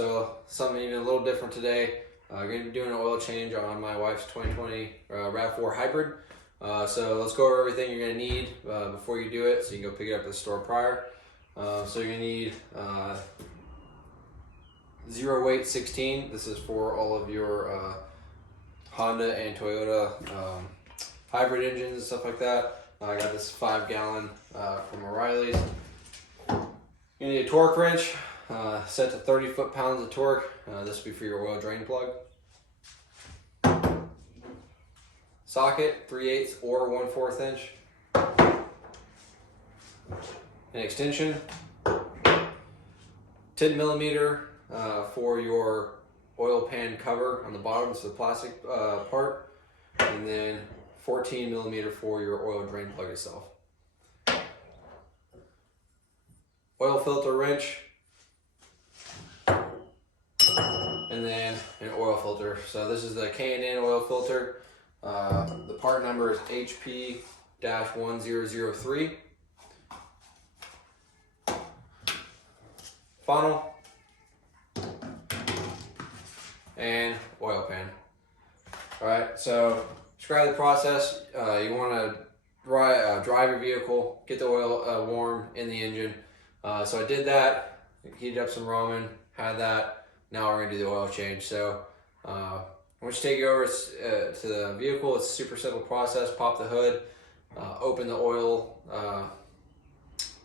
So something even a little different today. I'm going to be doing an oil change on my wife's 2020 RAV4 hybrid. So let's go over everything you're going to need before you do it, so you can go pick it up at the store prior. So you're going to need 0 weight 16. This is for all of your Honda and Toyota hybrid engines and stuff like that. I got this 5-gallon from O'Reilly's. You need a torque wrench set to 30 foot-pounds of torque. This will be for your oil drain plug. Socket, 3/8 or 1/4 inch. An extension. 10 millimeter for your oil pan cover on the bottom, so the plastic part. And then 14 millimeter for your oil drain plug itself. Oil filter wrench, and then an oil filter. So this is the K&N oil filter. The part number is HP-1003. Funnel and oil pan. All right, so describe the process. You want to drive your vehicle, get the oil warm in the engine. So I did that, heated up some ramen, had that. Now we're gonna do the oil change. So I'm going to take you over to the vehicle. It's a super simple process. Pop the hood, open the oil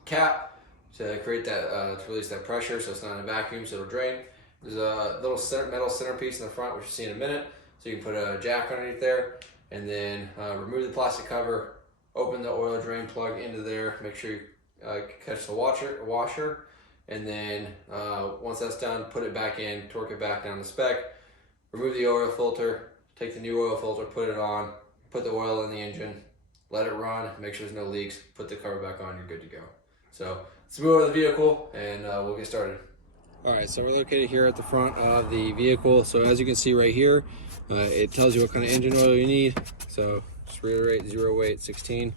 cap to create that, to release that pressure, so it's not in a vacuum, so it'll drain. There's a little metal centerpiece in the front, which you'll see in a minute. So you can put a jack underneath there, and then remove the plastic cover, open the oil drain plug into there, make sure you catch the washer, and then once that's done, put it back in, torque it back down to spec, remove the oil filter, take the new oil filter, put it on, put the oil in the engine, let it run, make sure there's no leaks, put the cover back on, you're good to go. So let's move over the vehicle and we'll get started. All right, so we're located here at the front of the vehicle. So as you can see right here, it tells you what kind of engine oil you need. So just reiterate, 0 weight 16.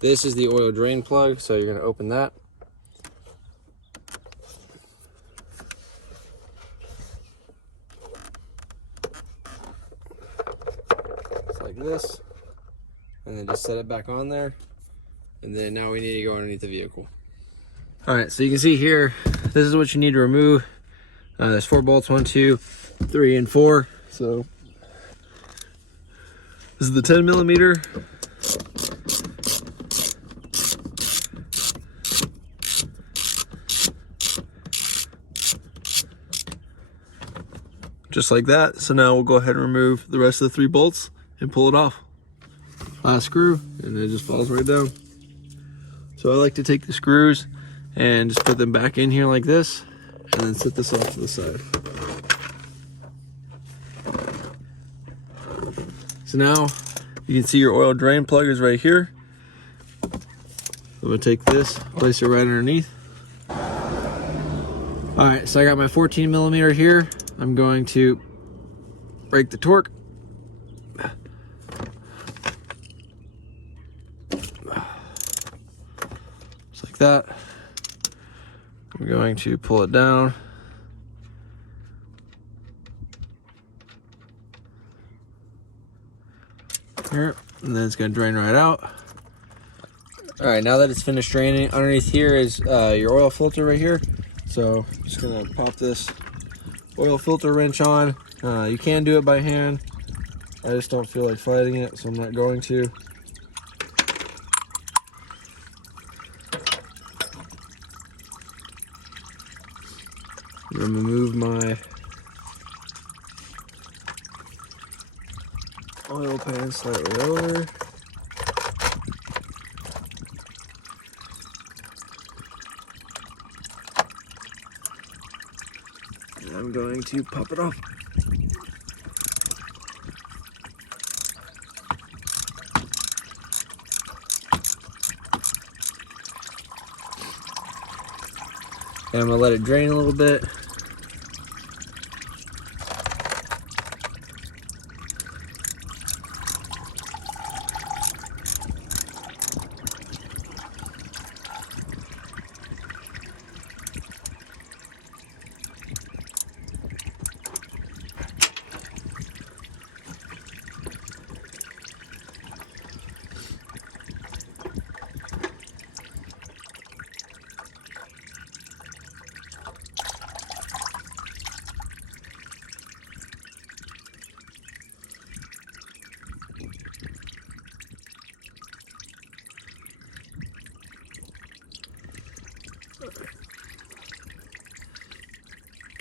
This is the oil drain plug, so you're going to open that. It's like this, and then just set it back on there. And then now we need to go underneath the vehicle. All right, so you can see here, this is what you need to remove. There's 4 bolts, 1, 2, 3, and 4. So this is the 10 millimeter. Just like that. So now we'll go ahead and remove the rest of the 3 bolts and pull it off. Last screw, and it just falls right down. So I like to take the screws and just put them back in here like this, and then set this off to the side. So now you can see your oil drain plug is right here. I'm gonna take this, place it right underneath. All right, so I got my 14 millimeter here. I'm going to break the torque. Just like that. I'm going to pull it down. Here, and then it's going to drain right out. All right, now that it's finished draining, underneath here is your oil filter right here. So I'm just going to pop this oil filter wrench on. You can do it by hand. I just don't feel like fighting it, so I'm not going to. I'm gonna move my oil pan slightly over. And I'm going to pop it off. And I'm gonna let it drain a little bit.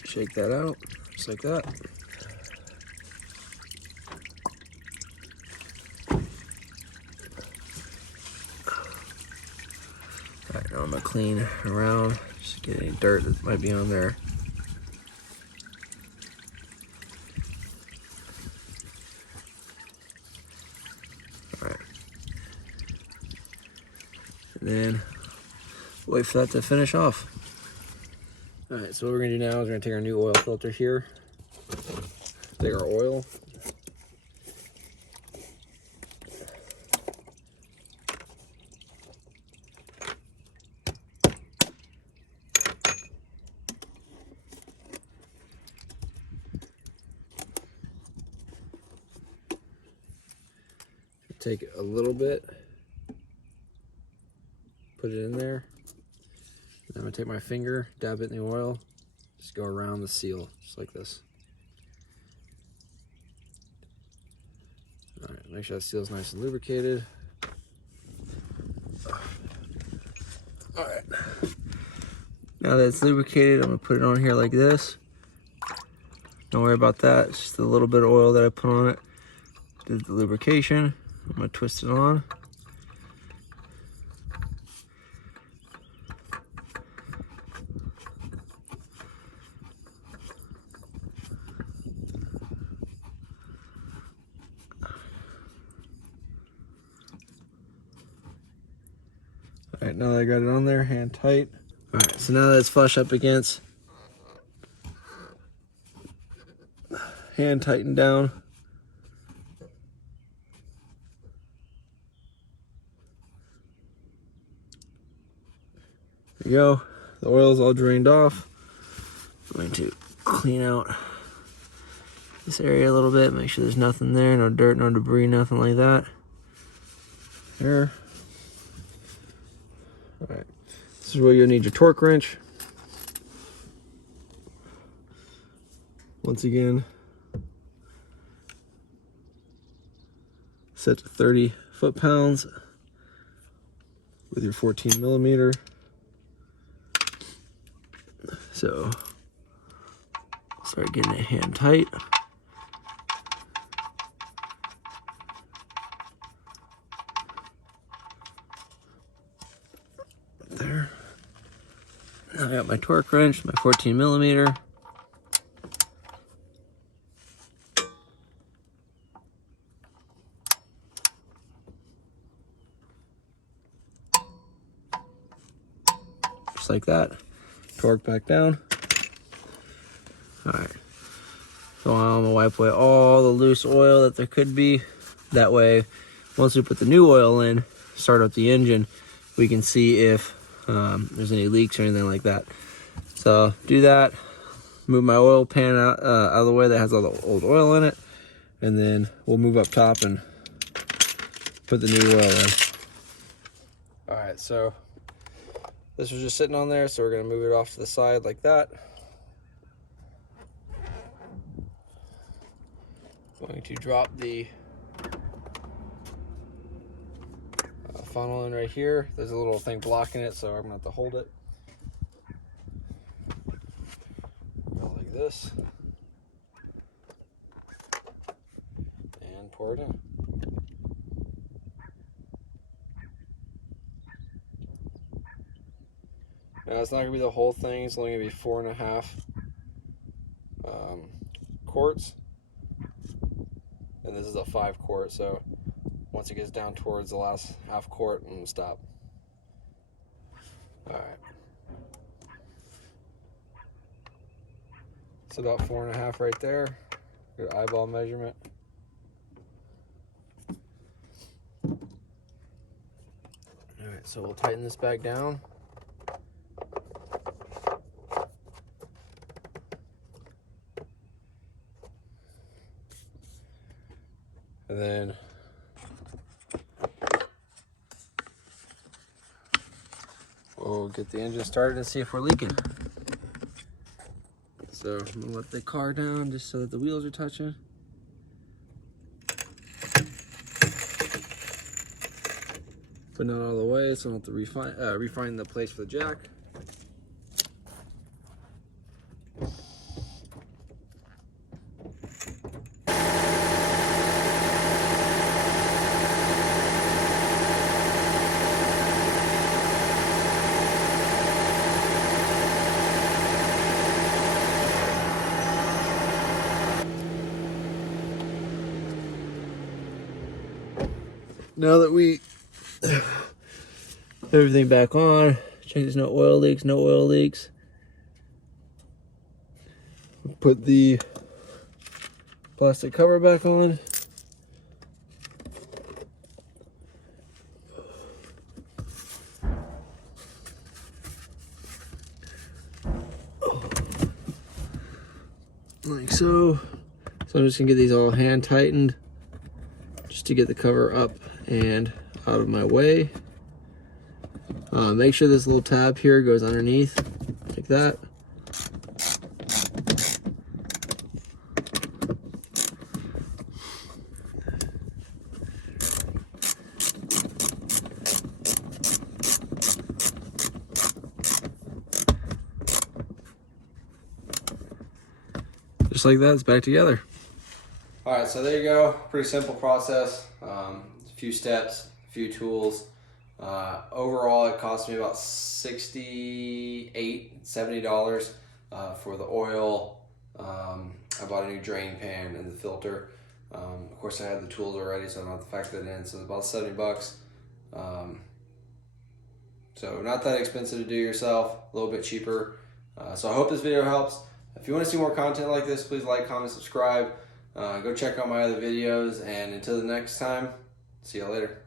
Shake that out, just like that. All right, now I'm gonna clean around, just get any dirt that might be on there. All right. And then wait for that to finish off. All right, so what we're gonna do now is we're gonna take our new oil filter here, take our oil, take a little bit, put it in there. Then I'm gonna take my finger, dab it in the oil, just go around the seal, just like this. All right, make sure that seal's nice and lubricated. All right. Now that it's lubricated, I'm gonna put it on here like this. Don't worry about that, it's just a little bit of oil that I put on it. Did the lubrication. I'm gonna twist it on. All right, now that I got it on there, hand tight. All right, so now that it's flush up against, hand tightened down. There you go. The oil is all drained off. I'm going to clean out this area a little bit, make sure there's nothing there, no dirt, no debris, nothing like that. There. All right, this is where you'll need your torque wrench. Once again, set to 30 foot-pounds with your 14 millimeter. So start getting it hand tight. There. Now I got my torque wrench, my 14 millimeter. Just like that. Torque back down. All right. So I'm gonna wipe away all the loose oil that there could be. That way, once we put the new oil in, start up the engine, we can see if there's any leaks or anything like that. So do that. Move my oil pan out of the way that has all the old oil in it, and then we'll move up top and put the new oil in. All right, so this was just sitting on there, so we're gonna move it off to the side like that. Going to drop the funnel in right here. There's a little thing blocking it, so I'm gonna have to hold it. Go like this. And pour it in. Now it's not gonna be the whole thing, it's only gonna be 4.5 quarts. And this is a 5 quart, so once it gets down towards the last half quart, I'm gonna stop. All right. It's about 4.5 right there. Good eyeball measurement. All right, so we'll tighten this back down. And then we'll get the engine started and see if we're leaking. So I'm gonna let the car down just so that the wheels are touching. But not all the way, so I'll have to refine the place for the jack. now that we put everything back on, check there's no oil leaks, no oil leaks. Put the plastic cover back on. Like so. So I'm just gonna get these all hand tightened just to get the cover up and out of my way. Make sure this little tab here goes underneath like that. Just like that, it's back together. All right, so there you go. Pretty simple process. A few steps, a few tools. Overall, it cost me about $68, $70 for the oil. I bought a new drain pan and the filter. Of course, I had the tools already, so I don't have to factor that in. So it's about $70. So not that expensive to do yourself, a little bit cheaper. So I hope this video helps. If you want to see more content like this, please like, comment, subscribe. Go check out my other videos, and until the next time, see you later.